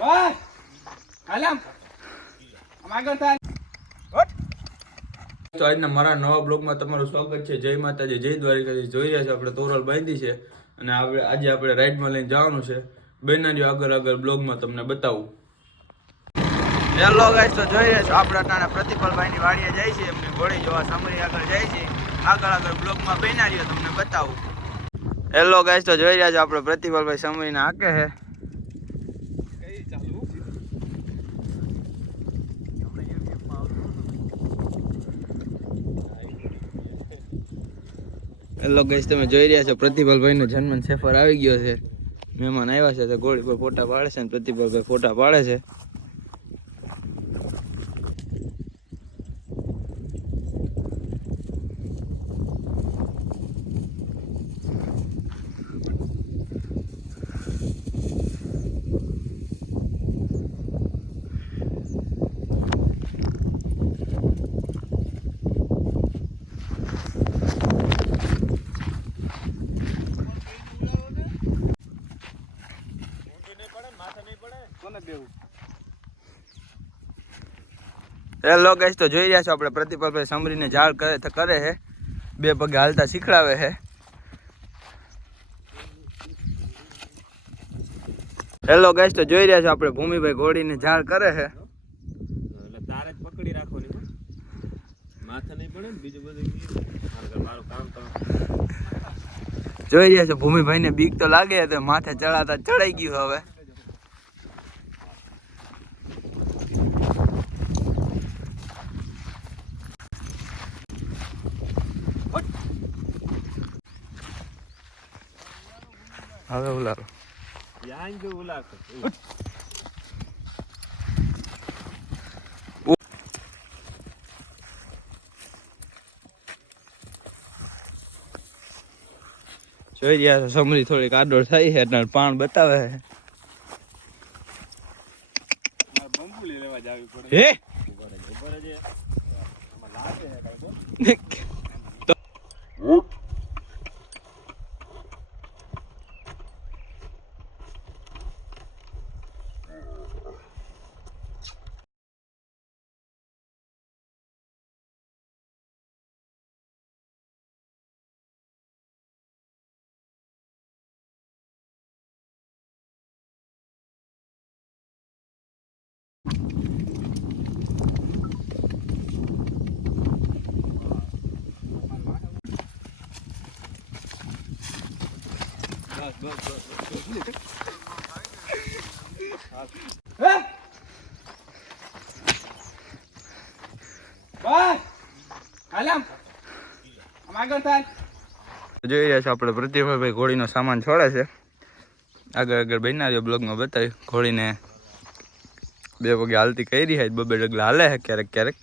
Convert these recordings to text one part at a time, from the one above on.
બસ હાલમ આગળ થાય. તો આજના મારા નવા બ્લોગમાં તમારું સ્વાગત છે. જય માતાજી, જય દ્વારિકાધીશ. જોઈ રહ્યા છો આપણે તોરલ બાંધી છે અને આજે આપણે રાઈડમાં લઈને જવાનું છે. બેનારીઓ આગળ બ્લોગમાં તમને બતાવું. હેલો ગાઈસ, તો જોઈ રહ્યા છો આપણે અટાણે પ્રતિપલભાઈની વાડીએ જાય છે. એમની ઘોડી જોવા સામરી આગળ જાય છે. આગળ બ્લોગમાં બેનારીઓ તમને બતાવું. હેલો ગાઈસ, તો જોઈ રહ્યા છો આપણે પ્રતિપલભાઈ સામરીને હાકે છે. હેલો ગાઈસ, તમે જોઈ રહ્યા છો પ્રતિપલભાઈનો જન્મ સેફર આવી ગયો છે. મહેમાન આવ્યા છે તો ઘોડી પર ફોટા પાડે છે અને પ્રતિપલભાઈ ફોટા પાડે છે. હેલો ગાઈસ, તો જોઈ રહ્યા છો આપણે પ્રતિપલભાઈ સાંભળીને ઝાડ કરે છે. બે પગે હાલતા શીખડાવે છે. હેલો ગાઈસ, તો જોઈ રહ્યા છો આપણે ભૂમિભાઈ ઘોડીને ઝાડ કરે છે. એટલે તારે જ પકડી રાખવાની, માથે નહીં પડે ને બીજું બધું મારું કામ તો. જોઈ રહ્યા છો ભૂમિભાઈને બીક તો લાગે તો માથે ચડાતા ચડાઈ ગયું. હવે ઉલારો યાન જો ઉલાતો. જોઈ રહ્યા છો સમરી થોડીક આડોળ થઈ છે એટલે પાણ બતાવે છે. બંબુલી લેવા જાવી પડે. હે ઉપર જ લાગે છે કાંઈ તો. જોઈ રહ્યા છો આપણે પ્રતિભાભાઈ ઘોડીનો સામાન છોડે છે. આગળ બનાવ્યો બ્લોગમાં બતાવ્યું. ઘોડીને બે પગે હાલતી કરી છે, બબે ડગલા હાલે છે ક્યારેક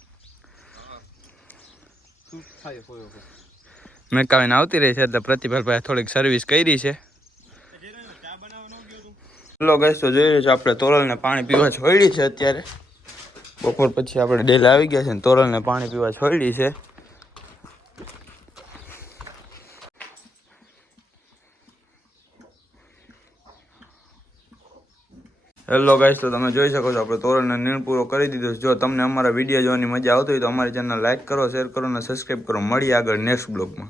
મેકાવીને આવતી રહી છે. એટલે પ્રતિભાભાઈ થોડીક સર્વિસ કરી છે. હેલો ગાઈસ, તો જોઈ રહ્યો છો આપણે તોરલને પાણી પીવા છોડી છે. અત્યારે બપોર પછી આપણે ડેલા આવી ગયા છે ને તોરલને પાણી પીવા છોડી છે. હેલો ગાઈસ, તો તમે જોઈ શકો છો આપણે તોરલને નીણ પૂરો કરી દીધો છે. જો તમને અમારા વિડીયો જોવાની મજા આવતી હોય તો અમારી ચેનલ લાઈક કરો, શેર કરો અને સબસ્ક્રાઈબ કરો. મળીએ આગળ નેક્સ્ટ બ્લોગમાં.